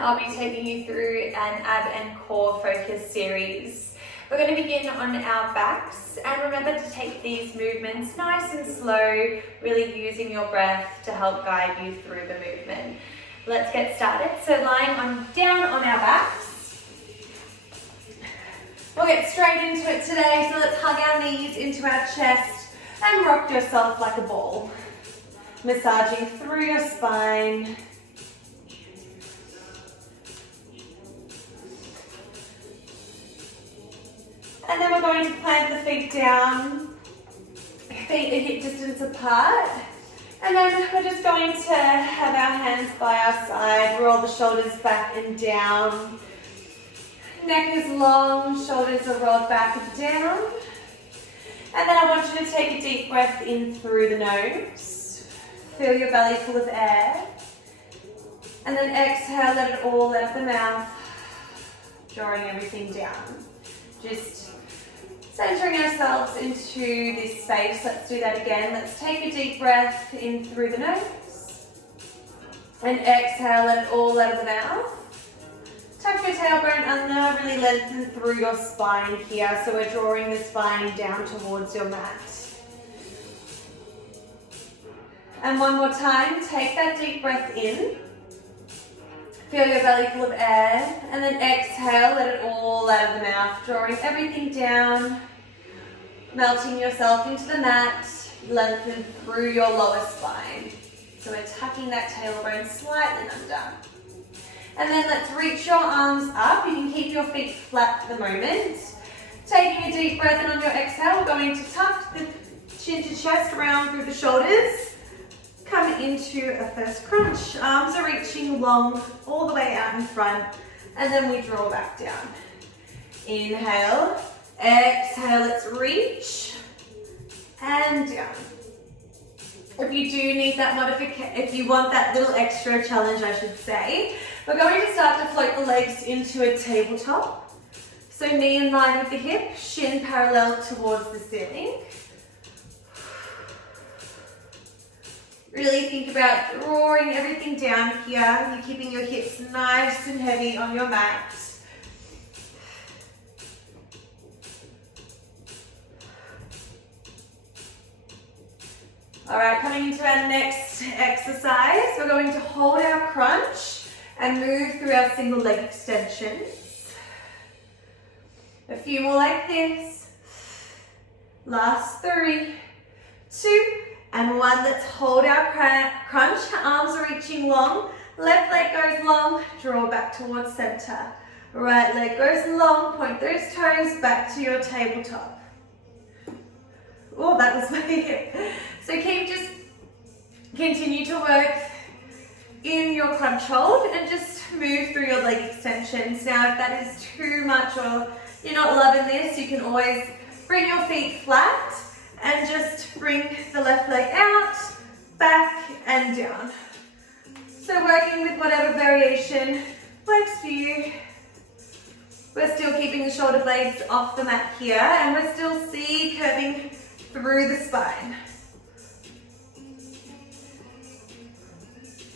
I'll be taking you through an ab and core focus series. We're going to begin on our backs, and remember to take these movements nice and slow, really using your breath to help guide you through the movement. Let's get started. So lying down on our backs. We'll get straight into it today, so let's hug our knees into our chest and rock yourself like a ball. Massaging through your spine. And then we're going to plant the feet down, feet a hip distance apart. And then we're just going to have our hands by our side, roll the shoulders back and down. Neck is long, shoulders are rolled back and down. And then I want you to take a deep breath in through the nose. Fill your belly full of air. And then exhale, let it all out of the mouth, drawing everything down. Just centering ourselves into this space. Let's do that again. Let's take a deep breath in through the nose. And exhale, let it all out of the mouth. Tuck your tailbone under, really lengthen through your spine here. So we're drawing the spine down towards your mat. And one more time, take that deep breath in. Feel your belly full of air, and then exhale, let it all out of the mouth, drawing everything down, melting yourself into the mat, lengthen through your lower spine. So we're tucking that tailbone slightly under. And then let's reach your arms up. You can keep your feet flat for the moment. Taking a deep breath in on your exhale, we're going to tuck the chin to chest around through the shoulders. Come into a first crunch. Arms are reaching long all the way out in front, and then we draw back down. Inhale, exhale, let's reach, and down. If you do need that modification, if you want that little extra challenge, I should say, we're going to start to float the legs into a tabletop. So knee in line with the hip, shin parallel towards the ceiling. Really think about drawing everything down here. You're keeping your hips nice and heavy on your mat. All right, coming into our next exercise, we're going to hold our crunch and move through our single leg extensions. A few more like this. Last 3, 2, and 1. Let's hold our crunch. Arms are reaching long. Left leg goes long. Draw back towards center. Right leg goes long. Point those toes back to your tabletop. Oh, that was my hip. So just continue to work in your crunch hold and just move through your leg extensions. Now, if that is too much or you're not loving this, you can always bring your feet flat and just bring the left leg out, back and down. So working with whatever variation works for you. We're still keeping the shoulder blades off the mat here, and we're still C curving through the spine.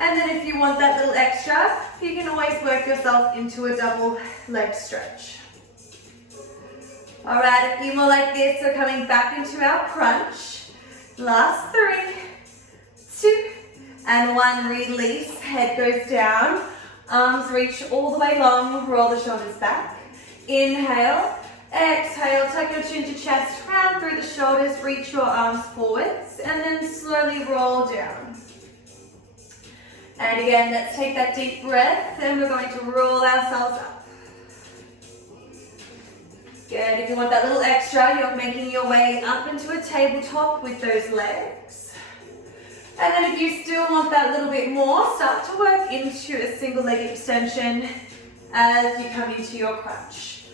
And then if you want that little extra, you can always work yourself into a double leg stretch. All right, a few more like this. So coming back into our crunch. Last 3, 2, and 1. Release. Head goes down. Arms reach all the way long. Roll the shoulders back. Inhale. Exhale. Tuck your chin to chest. Round through the shoulders. Reach your arms forwards. And then slowly roll down. And again, let's take that deep breath. And we're going to roll ourselves up. Good, if you want that little extra, you're making your way up into a tabletop with those legs. And then if you still want that little bit more, start to work into a single leg extension as you come into your crunch.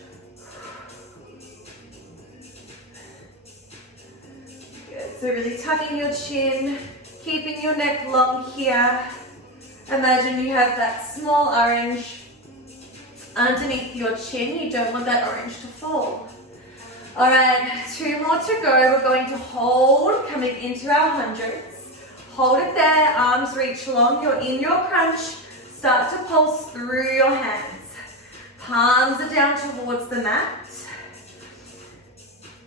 Good, so really tucking your chin, keeping your neck long here. Imagine you have that small orange underneath your chin. You don't want that orange to fall. All right, 2 more to go. We're going to hold, coming into our hundreds. Hold it there, arms reach long. You're in your crunch. Start to pulse through your hands. Palms are down towards the mat.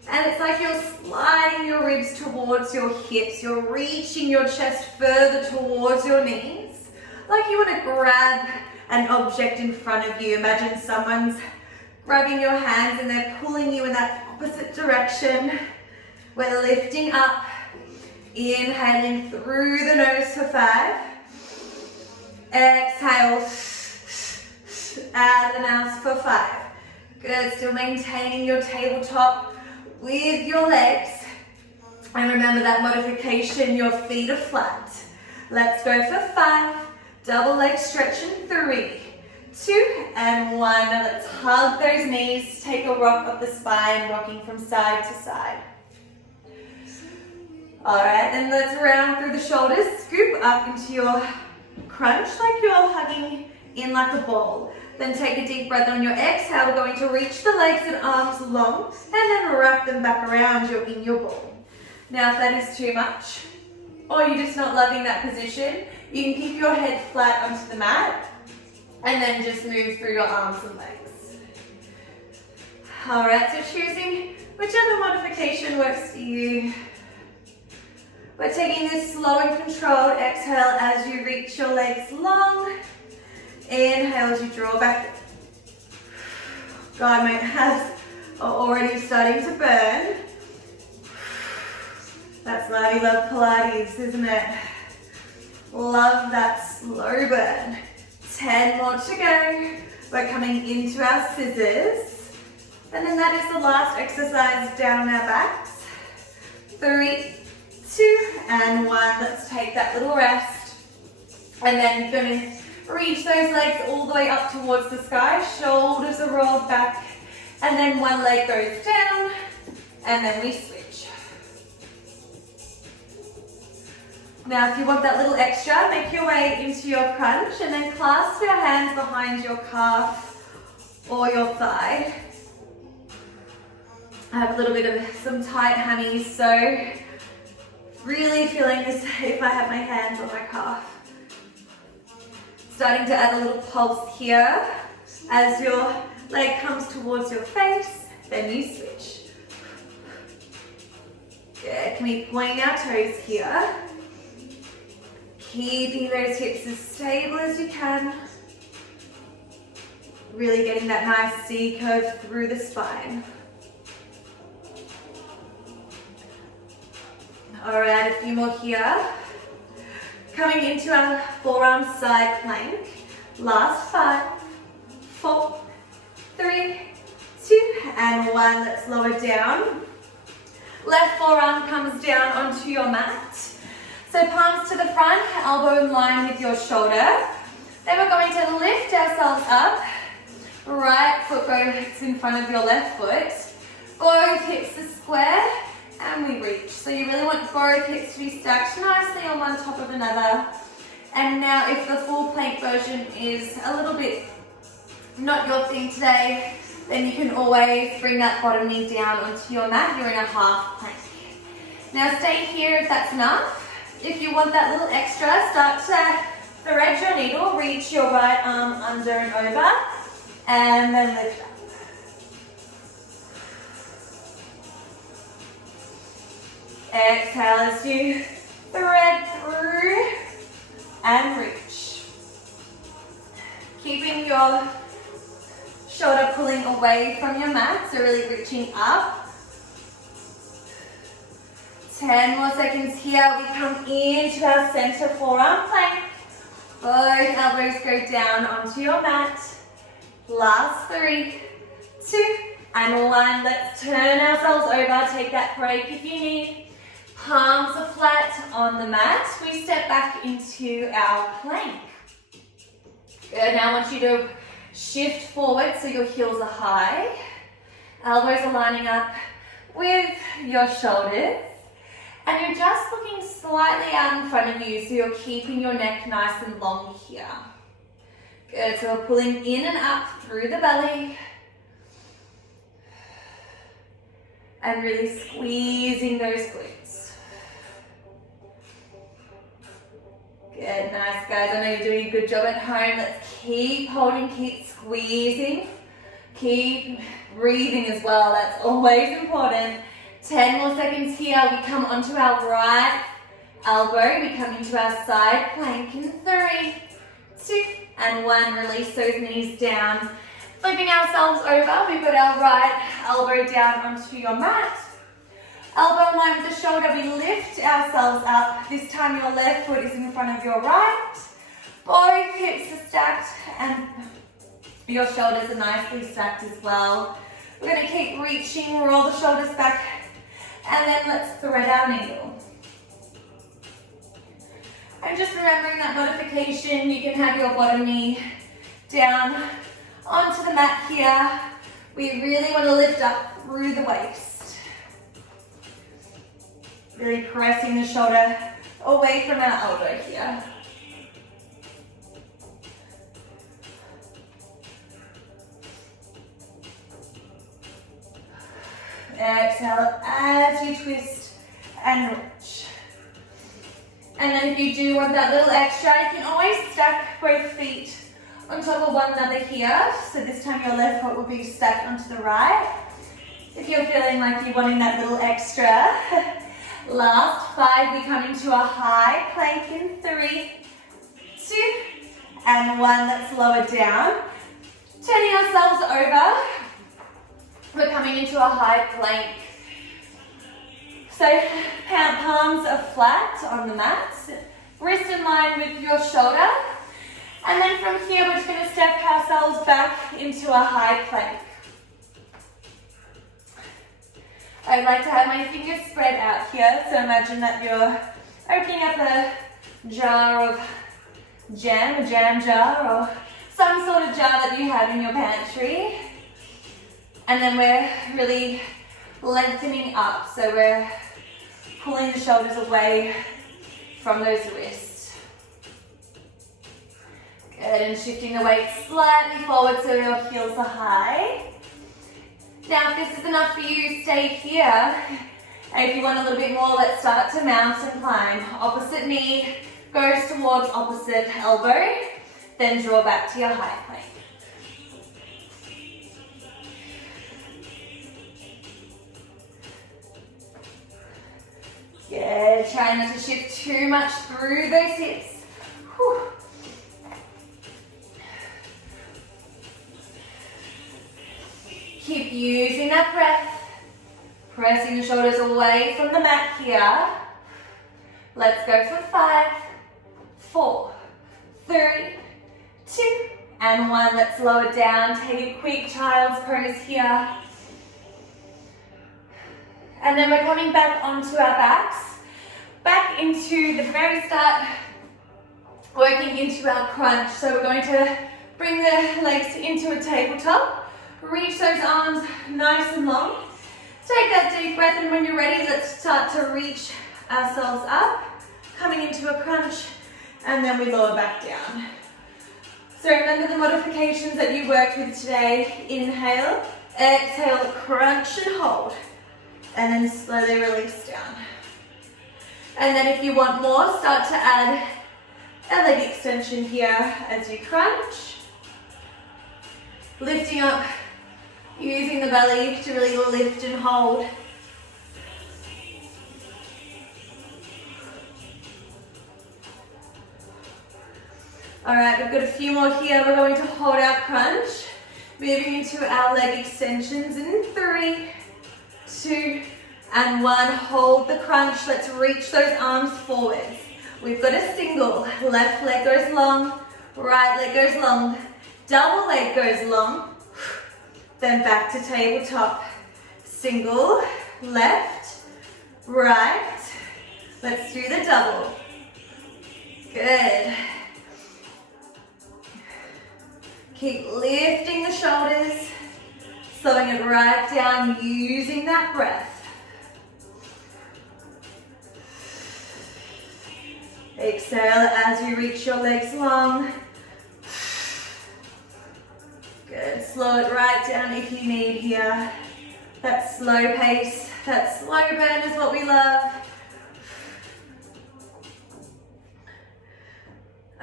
And it's like you're sliding your ribs towards your hips. You're reaching your chest further towards your knees. Like you want to grab an object in front of you. Imagine someone's grabbing your hands and they're pulling you in that opposite direction. We're lifting up, inhaling through the nose for 5. Exhale, out and out for 5. Good, still maintaining your tabletop with your legs. And remember that modification, your feet are flat. Let's go for 5. Double leg stretch in 3, 2, and 1. Now let's hug those knees. Take a rock up the spine, rocking from side to side. All right, then let's round through the shoulders. Scoop up into your crunch like you're hugging in like a ball. Then take a deep breath on your exhale. We're going to reach the legs and arms long and then wrap them back around you in your ball. Now if that is too much or you're just not loving that position, you can keep your head flat onto the mat and then just move through your arms and legs. All right, so choosing whichever modification works for you. We're taking this slow and controlled exhale as you reach your legs long. Inhale as you draw back. God, my abs are already starting to burn. That's why we love Pilates, isn't it? Love that slow burn. 10 more to go. We're coming into our scissors. And then that is the last exercise down on our backs. 3, 2, and 1. Let's take that little rest. And then you're going to reach those legs all the way up towards the sky. Shoulders are rolled back. And then one leg goes down. And then we switch. Now if you want that little extra, make your way into your crunch and then clasp your hands behind your calf or your thigh. I have a little bit of some tight hammies, so really feeling this if I have my hands on my calf. Starting to add a little pulse here. As your leg comes towards your face, then you switch. Good, can we point our toes here? Keeping those hips as stable as you can. Really getting that nice C curve through the spine. All right, a few more here. Coming into our forearm side plank. Last 5, 4, 3, 2, and 1. Let's lower down. Left forearm comes down onto your mat. So palms to the front, elbow in line with your shoulder. Then we're going to lift ourselves up. Right foot goes in front of your left foot. Both hips are square. And we reach. So you really want both hips to be stacked nicely on one top of another. And now if the full plank version is a little bit not your thing today, then you can always bring that bottom knee down onto your mat. You're in a half plank. Now stay here if that's enough. If you want that little extra, start to thread your needle, reach your right arm under and over, and then lift up. Exhale as you thread through and reach. Keeping your shoulder pulling away from your mat, so really reaching up. 10 more seconds here. We come into our center forearm plank. Both elbows go down onto your mat. Last 3, 2, and 1. Let's turn ourselves over. Take that break if you need. Palms are flat on the mat. We step back into our plank. Good. Now I want you to shift forward so your heels are high. Elbows are lining up with your shoulders. And you're just looking slightly out in front of you, so you're keeping your neck nice and long here. Good, so we're pulling in and up through the belly. And really squeezing those glutes. Good, nice guys. I know you're doing a good job at home. Let's keep holding, keep squeezing, keep breathing as well. That's always important. 10 more seconds here. We come onto our right elbow. We come into our side plank in 3, 2, and 1. Release those knees down. Flipping ourselves over. We've got our right elbow down onto your mat. Elbow in line with the shoulder, we lift ourselves up. This time your left foot is in front of your right. Both hips are stacked and your shoulders are nicely stacked as well. We're going to keep reaching, roll the shoulders back, and then let's thread our needle. And just remembering that modification, you can have your bottom knee down onto the mat here. We really want to lift up through the waist. Really pressing the shoulder away from our elbow here. Exhale as you twist and reach. And then if you do want that little extra, you can always stack both feet on top of one another here. So this time your left foot will be stacked onto the right. If you're feeling like you're wanting that little extra. Last 5, we come into a high plank in 3, 2, and 1. Let's lower down. Turning ourselves over. We're coming into a high plank. So palms are flat on the mat. Wrist in line with your shoulder. And then from here, we're just going to step ourselves back into a high plank. I'd like to have my fingers spread out here, so imagine that you're opening up a jar of jam, a jam jar, or some sort of jar that you have in your pantry. And then we're really lengthening up, so we're pulling the shoulders away from those wrists. Good, and shifting the weight slightly forward so your heels are high. Now, if this is enough for you, stay here. And if you want a little bit more, let's start to mountain climb. Opposite knee goes towards opposite elbow, then draw back to your high plank. Good, try not to shift too much through those hips. Whew. Keep using that breath, pressing the shoulders away from the mat here. Let's go for 5, 4, 3, 2, and 1. Let's lower down, take a quick child's pose here. And then we're coming back onto our backs, back into the very start, working into our crunch. So we're going to bring the legs into a tabletop. Reach those arms nice and long. Take that deep breath, and when you're ready, let's start to reach ourselves up, coming into a crunch, and then we lower back down. So remember the modifications that you worked with today. Inhale, exhale, crunch and hold, and then slowly release down. And then if you want more, start to add a leg extension here as you crunch. Lifting up, using the belly to really lift and hold. All right, we've got a few more here. We're going to hold our crunch, moving into our leg extensions in 3, 2, and 1. Hold the crunch. Let's reach those arms forwards. We've got a single. Left leg goes long, right leg goes long, double leg goes long. Then back to tabletop. Single, left, right. Let's do the double. Good. Keep lifting the shoulders, slowing it right down, using that breath. Exhale as you reach your legs long. Good, slow it right down if you need here. That slow pace, that slow burn is what we love.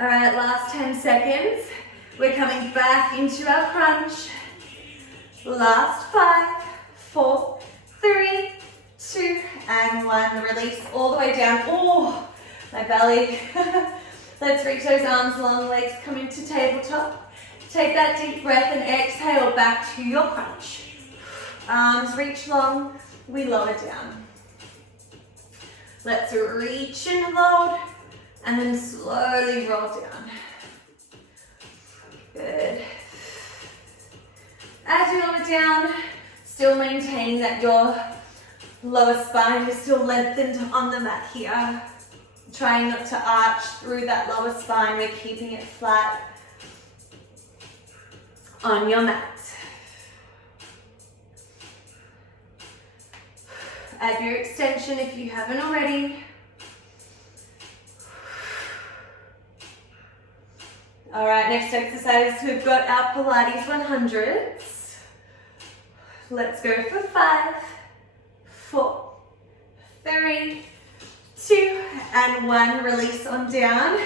All right, last 10 seconds. We're coming back into our crunch. Last 5, 4, 3, 2, and 1. Release all the way down. Oh, my belly. Let's reach those arms, long legs, come into tabletop. Take that deep breath and exhale back to your crunch. Arms reach long, we lower down. Let's reach and load, and then slowly roll down. Good. As you lower down, still maintaining that your lower spine is still lengthened on the mat here. Trying not to arch through that lower spine, we're keeping it flat on your mat. Add your extension if you haven't already. All right, next exercise, we've got our Pilates 100s. Let's go for 5, 4, 3, 2, and 1. Release on down.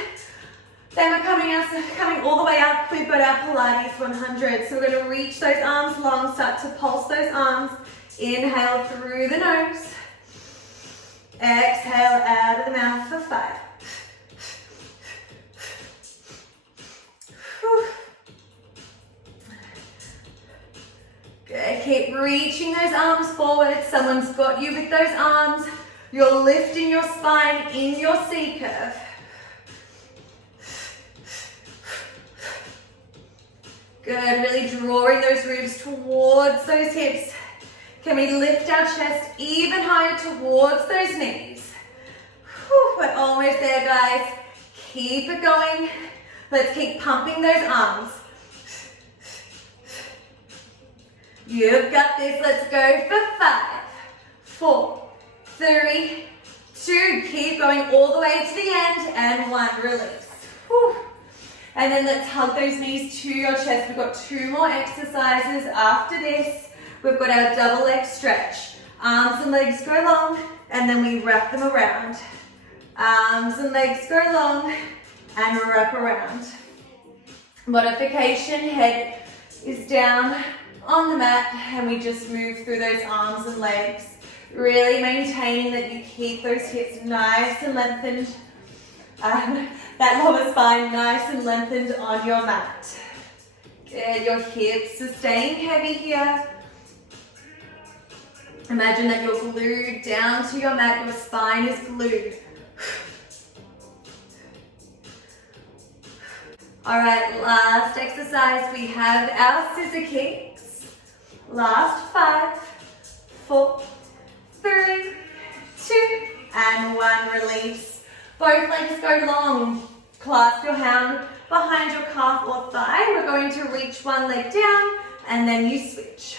Then we're coming all the way up. We've got our Pilates 100. So we're going to reach those arms long, start to pulse those arms. Inhale through the nose. Exhale out of the mouth for 5. Good. Keep reaching those arms forward. Someone's got you with those arms. You're lifting your spine in your C curve. Good. Really drawing those ribs towards those hips. Can we lift our chest even higher towards those knees? Whew, we're almost there, guys. Keep it going. Let's keep pumping those arms. You've got this. Let's go for 5, 4, 3, 2. Keep going all the way to the end. And 1. Release. Whew. And then let's hug those knees to your chest. We've got 2 more exercises after this. We've got our double leg stretch. Arms and legs go long, and then we wrap them around. Arms and legs go long, and wrap around. Modification, head is down on the mat, and we just move through those arms and legs. Really maintaining that you keep those hips nice and lengthened. That lower spine nice and lengthened on your mat. Good, your hips are staying heavy here. Imagine that you're glued down to your mat, your spine is glued. All right, last exercise, we have our scissor kicks. Last 5, 4, 3, 2, and 1. Release. Both legs go long. Clasp your hand behind your calf or thigh. We're going to reach one leg down, and then you switch.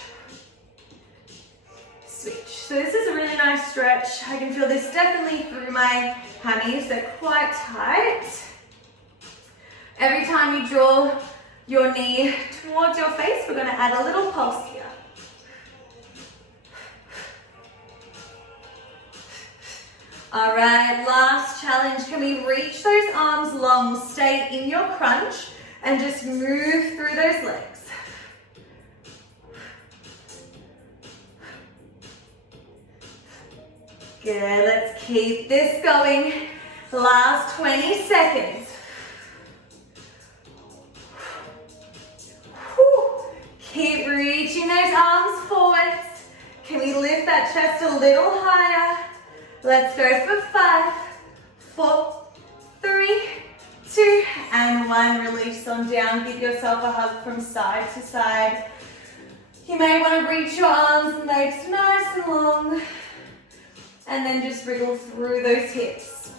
Switch. So this is a really nice stretch. I can feel this definitely through my hammies. They're quite tight. Every time you draw your knee towards your face, we're going to add a little pulse here. All right, last challenge. Can we reach those arms long, stay in your crunch, and just move through those legs? Good, let's keep this going. Last 20 seconds. Whew. Keep reaching those arms forwards. Can we lift that chest a little higher? Let's go for 5, 4, 3, 2, and 1. Release on down. Give yourself a hug from side to side. You may want to reach your arms and legs nice and long. And then just wriggle through those hips.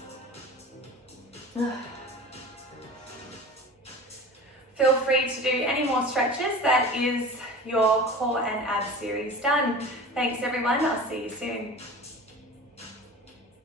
Feel free to do any more stretches. That is your core and ab series done. Thanks everyone, I'll see you soon.